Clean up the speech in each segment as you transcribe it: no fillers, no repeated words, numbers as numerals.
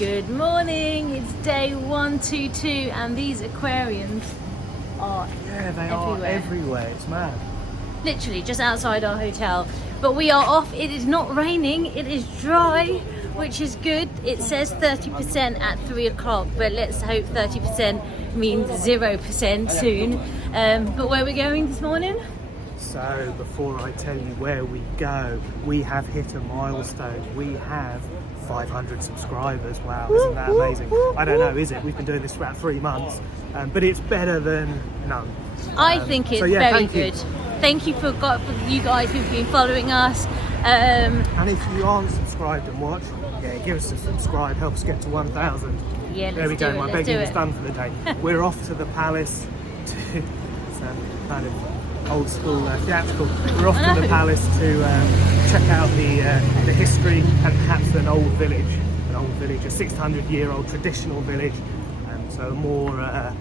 Good morning, it's day 122 and these aquariums are everywhere. It's mad. Literally just outside our hotel. But we are off. It is not raining, it is dry, which is good. It says 30% at 3 o'clock, but let's hope 30% means 0% soon. But where are we going this morning? So before I tell you where we go, we have hit a milestone. We have 500 subscribers. Wow, isn't that amazing? I don't know, is it? We've been doing this for about 3 months, but it's better than none. I think it's very good. Thank you for you guys who've been following us. And if you aren't subscribed and watch, give us a subscribe, help us get to 1,000. Yeah, there we go, my begging is done for the day. We're off to the palace to kind of old school theatrical. We're off to the palace to check out the history and perhaps an old village, a 600-year-old traditional village. So a more, I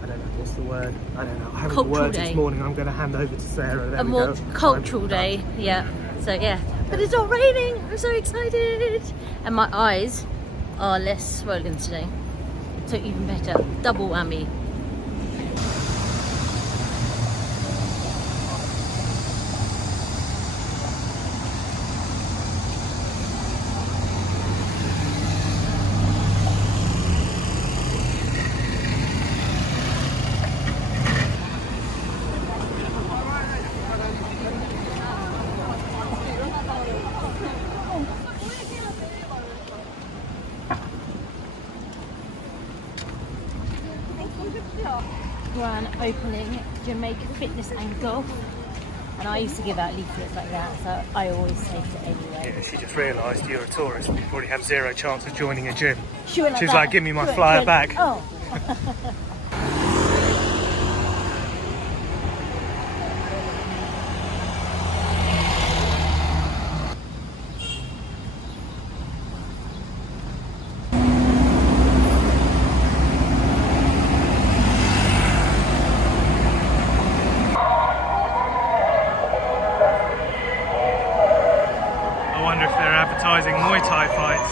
don't know, what's the word? I don't know. I haven't got words this morning. I'm going to hand over to Sarah. There a more cultural day, yeah. So yeah, but it's not raining. I'm so excited, and my eyes are less swollen today. So even better, double whammy. Grand opening Jamaica Fitness and Golf, and I used to give out leaflets like that, so I always take it anyway. Yeah, she just realised you're a tourist. You probably have zero chance of joining a gym. She was like, give me my flyer back. Oh. Advertising Muay Thai fights.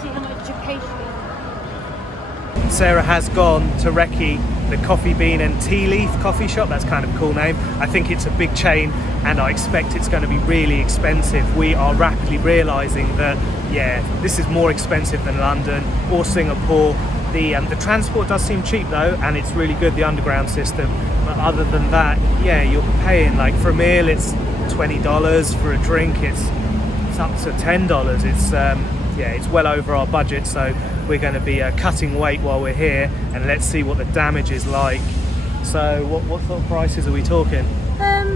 See how much you pay for. Sarah has gone to Recce, the Coffee Bean and Tea Leaf coffee shop. That's kind of a cool name. I think it's a big chain and I expect it's going to be really expensive. We are rapidly realising that, this is more expensive than London or Singapore. The transport does seem cheap though, and it's really good, the underground system. But other than that, you're paying, like for a meal it's $20, for a drink it's up to $10. It's well over our budget, so we're going to be cutting weight while we're here, and let's see what the damage is like. So what sort of prices are we talking?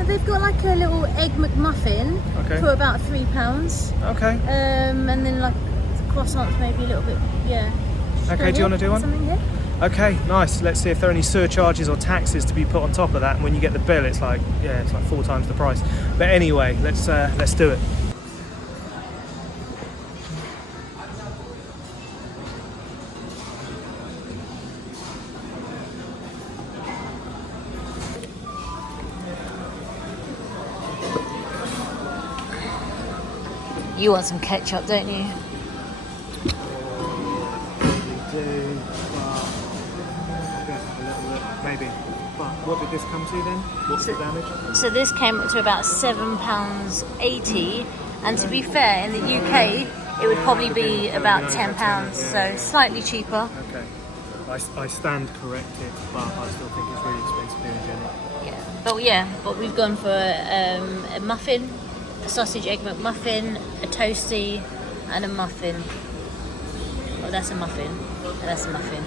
They've got like a little egg McMuffin for about £3. Okay. And then like croissants maybe a little bit, Okay, do you want to do one? Something here? Okay, nice. Let's see if there are any surcharges or taxes to be put on top of that. And when you get the bill, it's like 4 times the price. But anyway, let's do it. You want some ketchup, don't you? Maybe. But what did this come to then? What's the damage? So this came up to about £7.80, and to be fair, in the UK it would probably be about £10, so slightly cheaper. Okay. I stand corrected, but I still think it's really expensive here in general. But we've gone for a muffin, a sausage egg McMuffin, a toasty, and a muffin. Oh, that's a muffin. That's a muffin.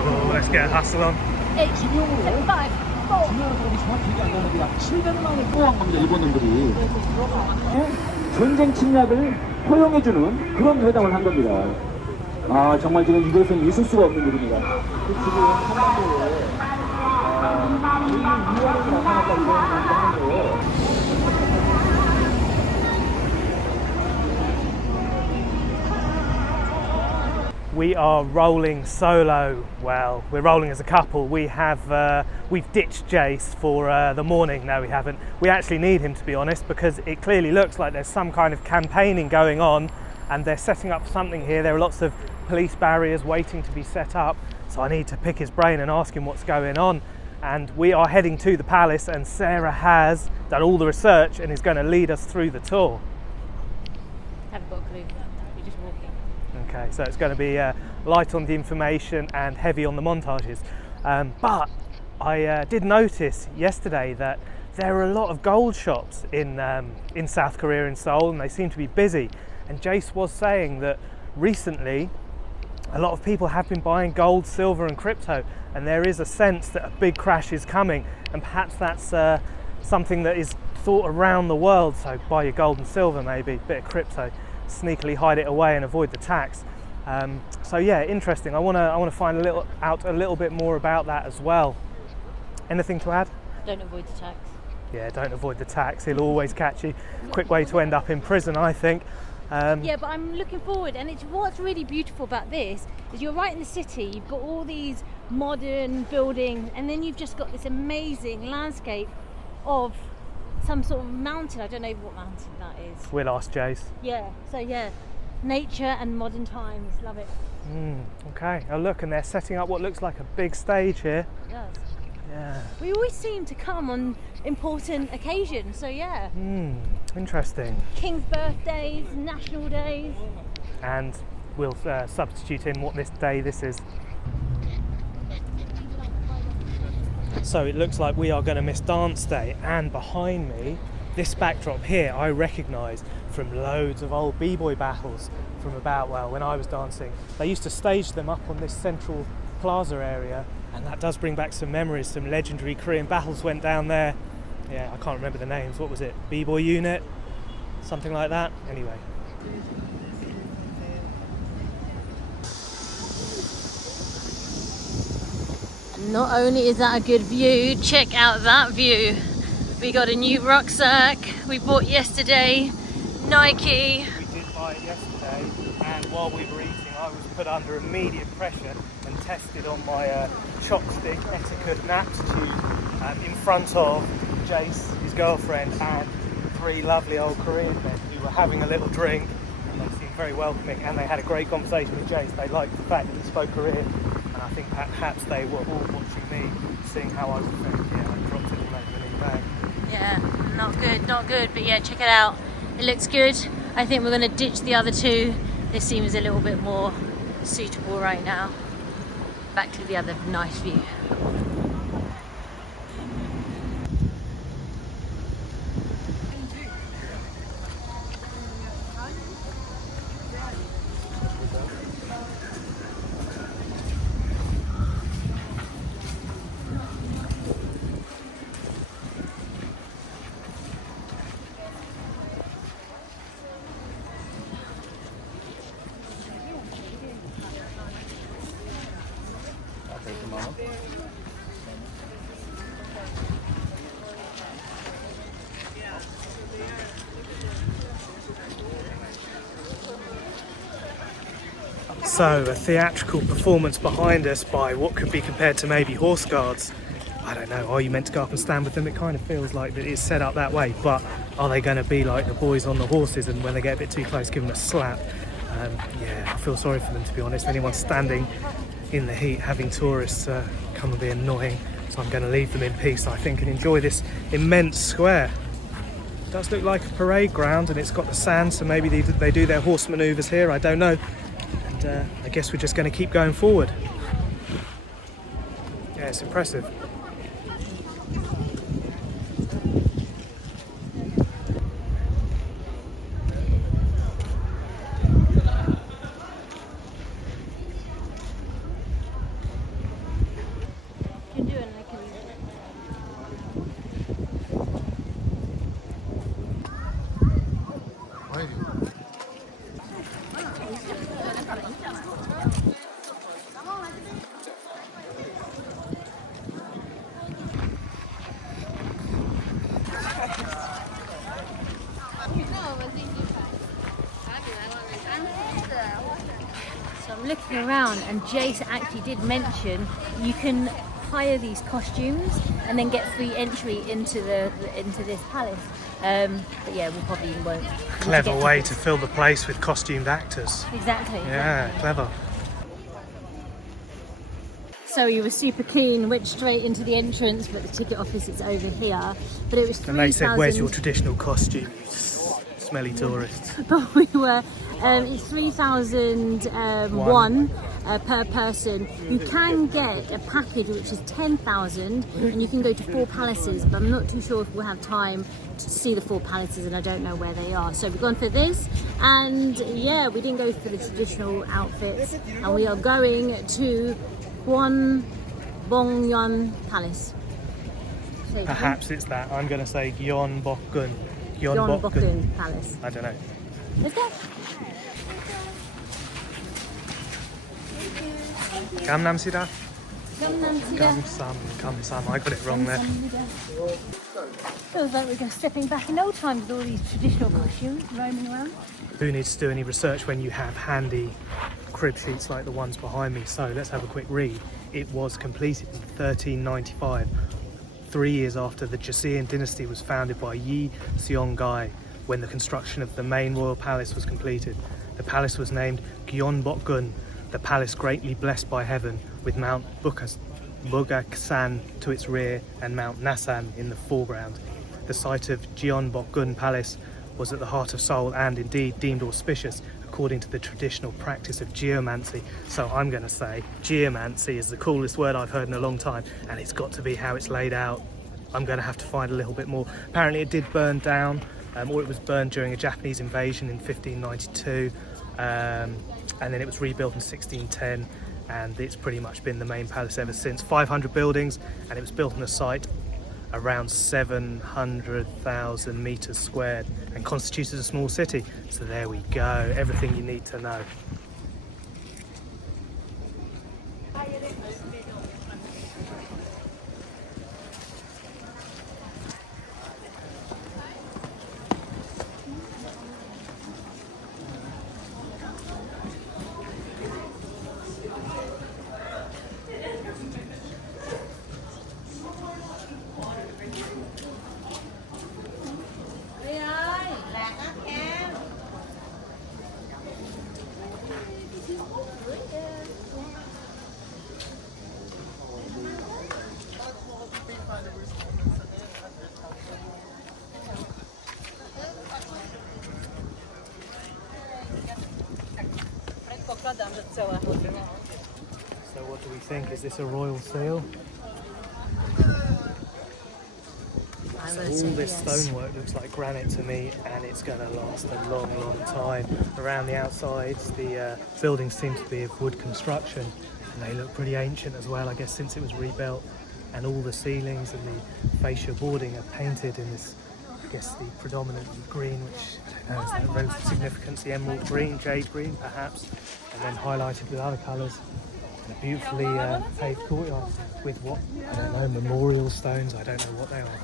Oh, let's get a hustle on. 8, 7, 5, 4. 일본인들이 전쟁 침략을 허용해주는 그런 회담을 한 겁니다. 아 정말 지금 이것은 있을 수가 없는 일입니다. 지금 한반도에 위안이 나타났다 이런 얘기를 하는데요. We are rolling solo. Well, we're rolling as a couple. We've ditched Jace for the morning. No, we haven't. We actually need him, to be honest, because it clearly looks like there's some kind of campaigning going on and they're setting up something here. There are lots of police barriers waiting to be set up, so I need to pick his brain and ask him what's going on. And we are heading to the palace, and Sarah has done all the research and is going to lead us through the tour. Haven't got a clue. You're just walking. Okay, so it's going to be light on the information and heavy on the montages. But I did notice yesterday that there are a lot of gold shops in South Korea, in Seoul, and they seem to be busy. And Jace was saying that recently a lot of people have been buying gold, silver and crypto, and there is a sense that a big crash is coming, and perhaps that's something that is thought around the world. So buy your gold and silver, maybe a bit of crypto, sneakily hide it away and avoid the tax. So yeah, interesting. I want to find out a little bit more about that as well. Anything to add? Don't avoid the tax. Yeah, don't avoid the tax. He'll always catch you. Quick way to end up in prison, I think. Yeah, but I'm looking forward, and what's really beautiful about this is you're right in the city. You've got all these modern buildings, and then you've just got this amazing landscape of some sort of mountain. I don't know what mountain that is. We'll ask Jace. Yeah, so yeah, nature and modern times, love it. Okay, oh look, and they're setting up what looks like a big stage here. It does. Yeah. We always seem to come on important occasions, so yeah. Interesting. King's birthdays, national days. And we'll substitute in what day this is. So it looks like we are going to miss dance day, and behind me, this backdrop here I recognise from loads of old b-boy battles from about, well, when I was dancing. They used to stage them up on this central plaza area, and that does bring back some memories. Some legendary Korean battles went down there. Yeah, I can't remember the names. What was it? B-boy unit? Something like that? Anyway. Not only is that a good view, check out that view. We got a new rucksack we bought yesterday, Nike. We did buy it yesterday, and while we were eating I was put under immediate pressure and tested on my chopstick etiquette naps tube in front of Jace, his girlfriend, and 3 lovely old Korean men who were having a little drink, and they seemed very welcoming, and they had a great conversation with Jace. They liked the fact that he spoke Korean, and I think perhaps they were all watching me, seeing how I was affected. Yeah, I dropped it all over the new bag. Yeah, not good, but yeah, check it out. It looks good. I think we're going to ditch the other 2. This seems a little bit more suitable right now. Back to the other nice view. So, a theatrical performance behind us by what could be compared to maybe horse guards. I don't know, are you meant to go up and stand with them? It kind of feels like that it's set up that way, but are they going to be like the boys on the horses, and when they get a bit too close, give them a slap? Yeah, I feel sorry for them, to be honest. Anyone standing in the heat having tourists come and be annoying, so I'm going to leave them in peace, I think, and enjoy this immense square. It does look like a parade ground, and it's got the sand, so maybe they do their horse manoeuvres here, I don't know. And I guess we're just going to keep going forward. Yeah, it's impressive. You can do it like walking around, and Jace actually did mention you can hire these costumes and then get free entry into this palace. But yeah, we probably won't. Clever way to fill the place with costumed actors. Exactly. Yeah, clever. So you were super keen, went straight into the entrance, but the ticket office is over here. But it was 3,000. And they said, "Where's your traditional costume, you smelly tourists?" But we were, it's 3,001 per person. You can get a package which is 10,000, and you can go to 4 palaces, but I'm not too sure if we'll have time to see the 4 palaces, and I don't know where they are. So we've gone for this, and yeah, we didn't go for the traditional outfits, and we are going to Gyeongbokgung Palace. So Perhaps it's that. I'm going to say Gyeongbokgung. Gyeongbokgung Palace. I don't know. Let's go. Gamnamsida? Gyeongbokgung. Gamsam. I got it wrong there. Feels like we're stepping back in old times with all these traditional costumes roaming around. Who needs to do any research when you have handy crib sheets like the ones behind me? So let's have a quick read. It was completed in 1395, 3 years after the Joseon dynasty was founded by Yi Seong-gai. When the construction of the main royal palace was completed, the palace was named Gyeongbokgung, the palace greatly blessed by heaven, with Mount Bugaksan to its rear and Mount Nasan in the foreground. The site of Gyeongbokgung Palace was at the heart of Seoul and indeed deemed auspicious according to the traditional practice of geomancy. So I'm going to say geomancy is the coolest word I've heard in a long time, and it's got to be how it's laid out. I'm going to have to find a little bit more. Apparently it did burn down, or it was burned during a Japanese invasion in 1592, and then it was rebuilt in 1610, and it's pretty much been the main palace ever since. 500 buildings, and it was built on a site around 700,000 meters squared and constituted a small city. So there we go, everything you need to know. So what do we think? Is this a royal seal? All this stonework looks like granite to me, and it's going to last a long, long time. Around the outsides, the buildings seem to be of wood construction, and they look pretty ancient as well, I guess, since it was rebuilt. And all the ceilings and the fascia boarding are painted in this, I guess, the predominantly green, which I don't know, is that relative significance, the emerald green, jade green perhaps, and then highlighted with other colours. And a beautifully paved courtyard with what, I don't know, memorial stones, I don't know what they are.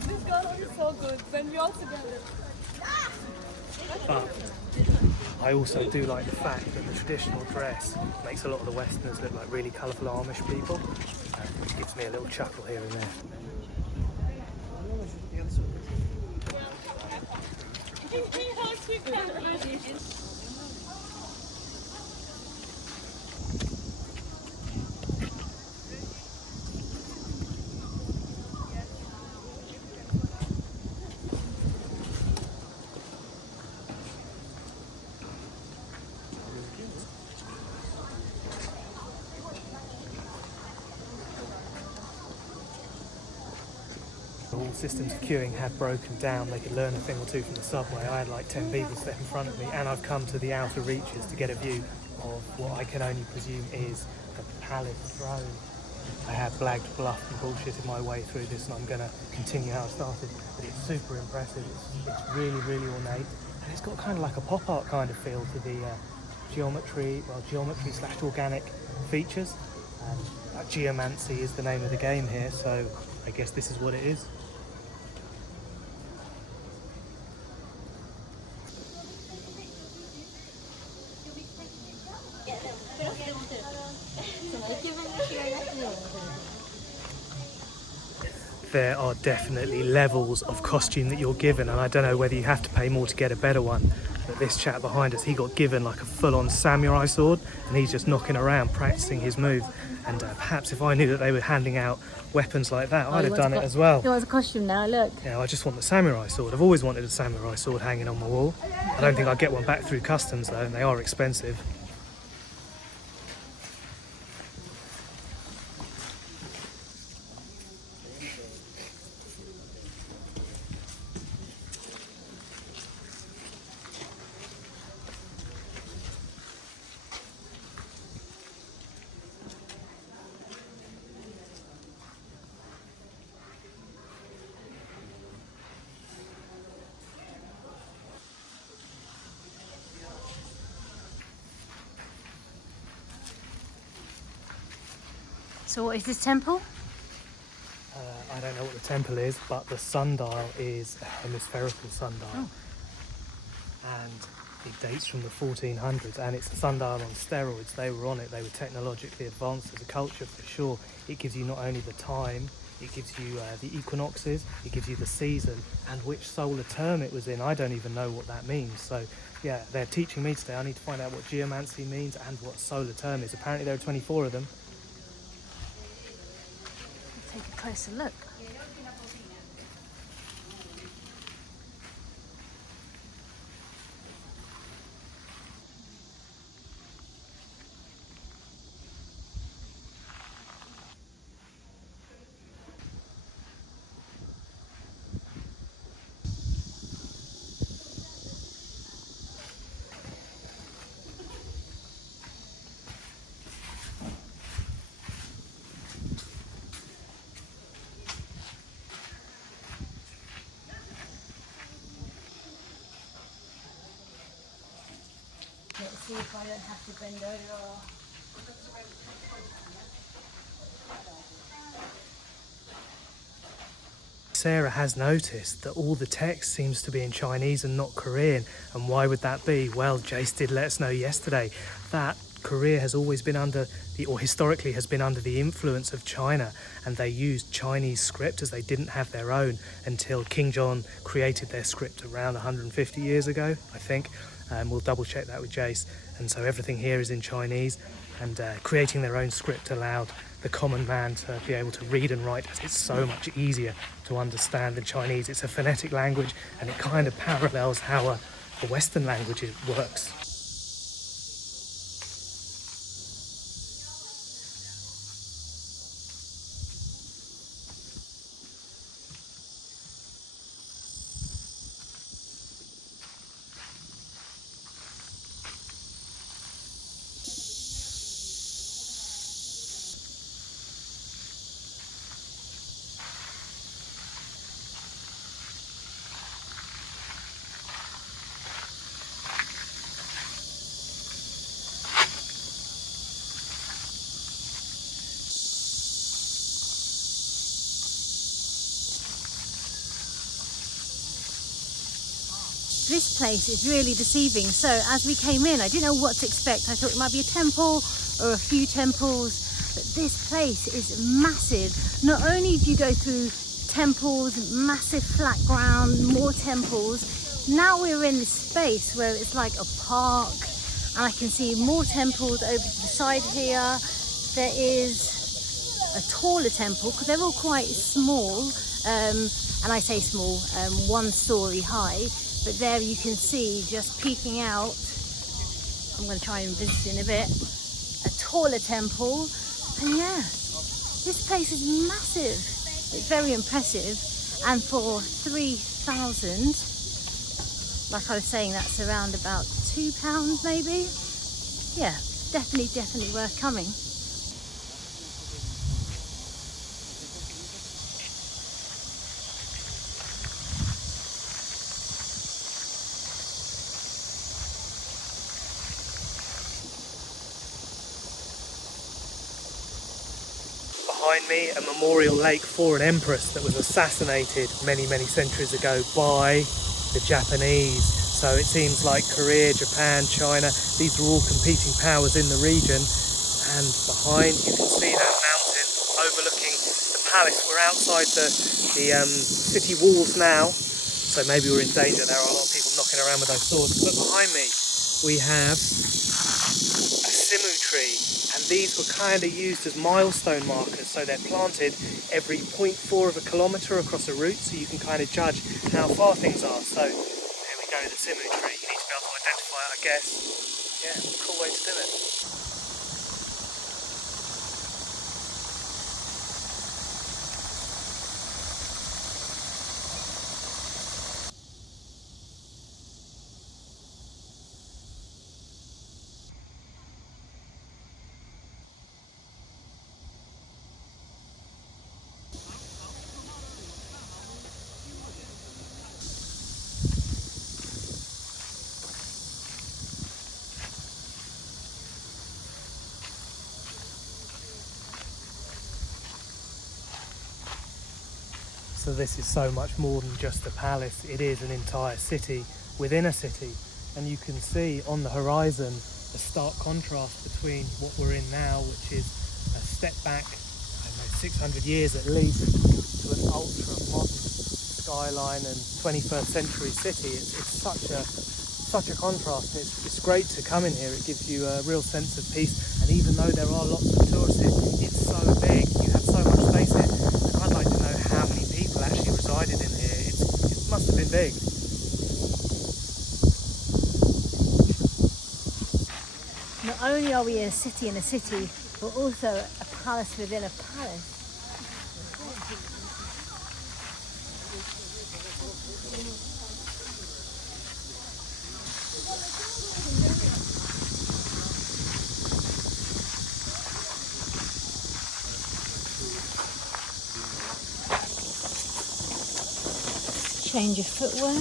This girl is so good. When we all together. But I also do like the fact that the traditional dress makes a lot of the Westerners look like really colourful Amish people. It gives me a little chuckle here and there. All systems of queuing have broken down. They could learn a thing or two from the subway. I had like 10 people step in front of me, and I've come to the outer reaches to get a view of what I can only presume is the palace throne. I have blagged, bluffed and bullshitted my way through this, and I'm going to continue how I started, but it's super impressive. It's really, really ornate, and it's got kind of like a pop art kind of feel to the geometry / organic features. Geomancy is the name of the game here, so I guess this is what it is. There are definitely levels of costume that you're given, and I don't know whether you have to pay more to get a better one, but this chap behind us, he got given like a full-on samurai sword, and he's just knocking around practicing his move. And perhaps if I knew that they were handing out weapons like that, I'd have done it as well. He wants a costume now, look. Yeah, I just want the samurai sword. I've always wanted a samurai sword hanging on my wall. I don't think I'd get one back through customs though, and they are expensive. So what is this temple? I don't know what the temple is, but the sundial is a hemispherical sundial. Oh. And it dates from the 1400s, and it's a sundial on steroids. They were on it, they were technologically advanced as a culture for sure. It gives you not only the time, it gives you the equinoxes, it gives you the season, and which solar term it was in. I don't even know what that means. So yeah, they're teaching me today. I need to find out what geomancy means and what solar term is. Apparently there are 24 of them. Take a closer look. Let's see if I don't have to bend over. Sarah has noticed that all the text seems to be in Chinese and not Korean. And why would that be? Well, Jace did let us know yesterday that Korea has always been historically has been under the influence of China, and they used Chinese script as they didn't have their own until King John created their script around 150 years ago, I think. We'll double check that with Jace. And so everything here is in Chinese, and creating their own script allowed the common man to be able to read and write, as it's so much easier to understand than Chinese. It's a phonetic language, and it kind of parallels how a Western language works. This place is really deceiving. So as we came in, I didn't know what to expect. I thought it might be a temple or a few temples, but this place is massive. Not only do you go through temples, massive flat ground, more temples, now we're in this space where it's like a park, and I can see more temples over to the side here. There is a taller temple because they're all quite small, and I say small, 1 story high. But there you can see, just peeking out, I'm going to try and visit in a bit, a taller temple. And yeah, this place is massive. It's very impressive. And for 3,000, like I was saying, that's around about £2 maybe. Yeah, definitely worth coming. Behind me, a memorial lake for an empress that was assassinated many centuries ago by the Japanese. So it seems like Korea, Japan, China, these are all competing powers in the region. And behind you can see that mountain. overlooking the palace. We're outside the city walls now, so maybe we're in danger. There are a lot of people knocking around with those swords. But behind me we have a simu tree, and these were kind of used as milestone markers, so they're planted every 0.4 of a kilometre across a route, so you can kind of judge how far things are. So there we go, the simu tree. You need to be able to identify it, I guess. Yeah, cool way to do it. So this is so much more than just a palace. It is an entire city within a city, and you can see on the horizon the stark contrast between what we're in now, which is a step back, I don't know, 600 years at least, to an ultra modern skyline and 21st century city. It's such a contrast. It's great to come in here. It gives you a real sense of peace, and even though there are lots of tourists here, it's so big, you have so much space here, and I'd like to know how many people actually resided in here. It must have been big. Not only are we a city in a city, but also a palace within a palace. Change of footwear.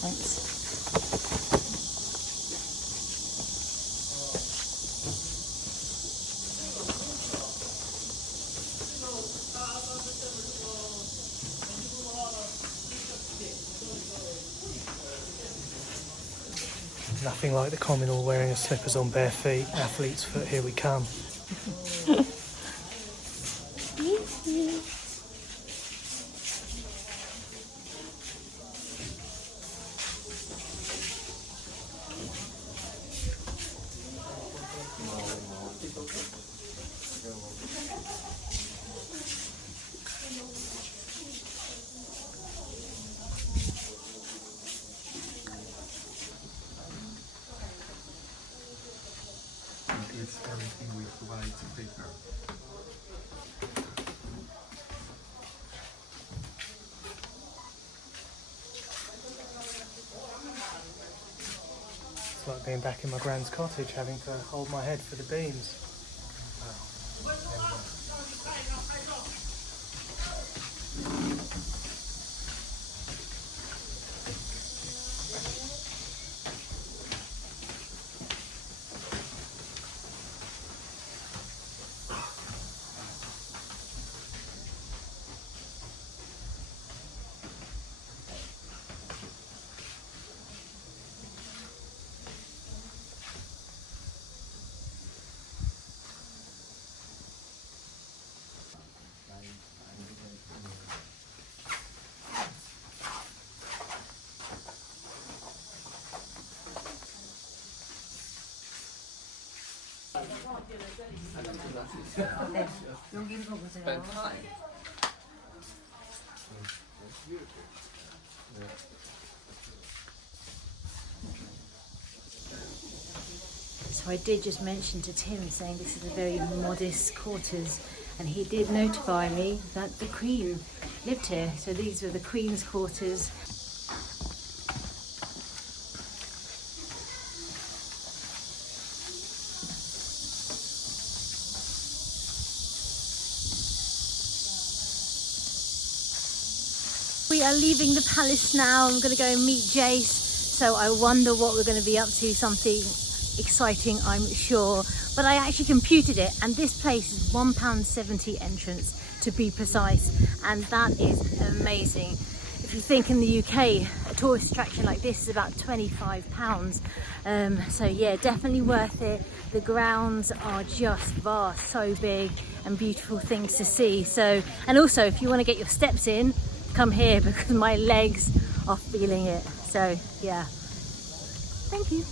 Thanks. Nothing like the communal wearing of slippers on bare feet. Athlete's foot, here we come. It's everything we provide to paper. It's like being back in my grand's cottage, having to hold my head for the beams. 여기로 보세요. So I did just mention to Tim, saying this is a very modest quarters, and he did notify me that the Queen lived here. So these were the Queen's quarters. We are leaving the palace now. I'm going to go and meet Jace. So I wonder what we're going to be up to. Something exciting, I'm sure. But I actually computed it, and this place is £1.70 entrance to be precise, and that is amazing. If you think in the UK a tourist attraction like this is about £25. So yeah, definitely worth it. The grounds are just vast, so big, and beautiful things to see. So, and also if you want to get your steps in, come here because my legs are feeling it. So yeah, thank you.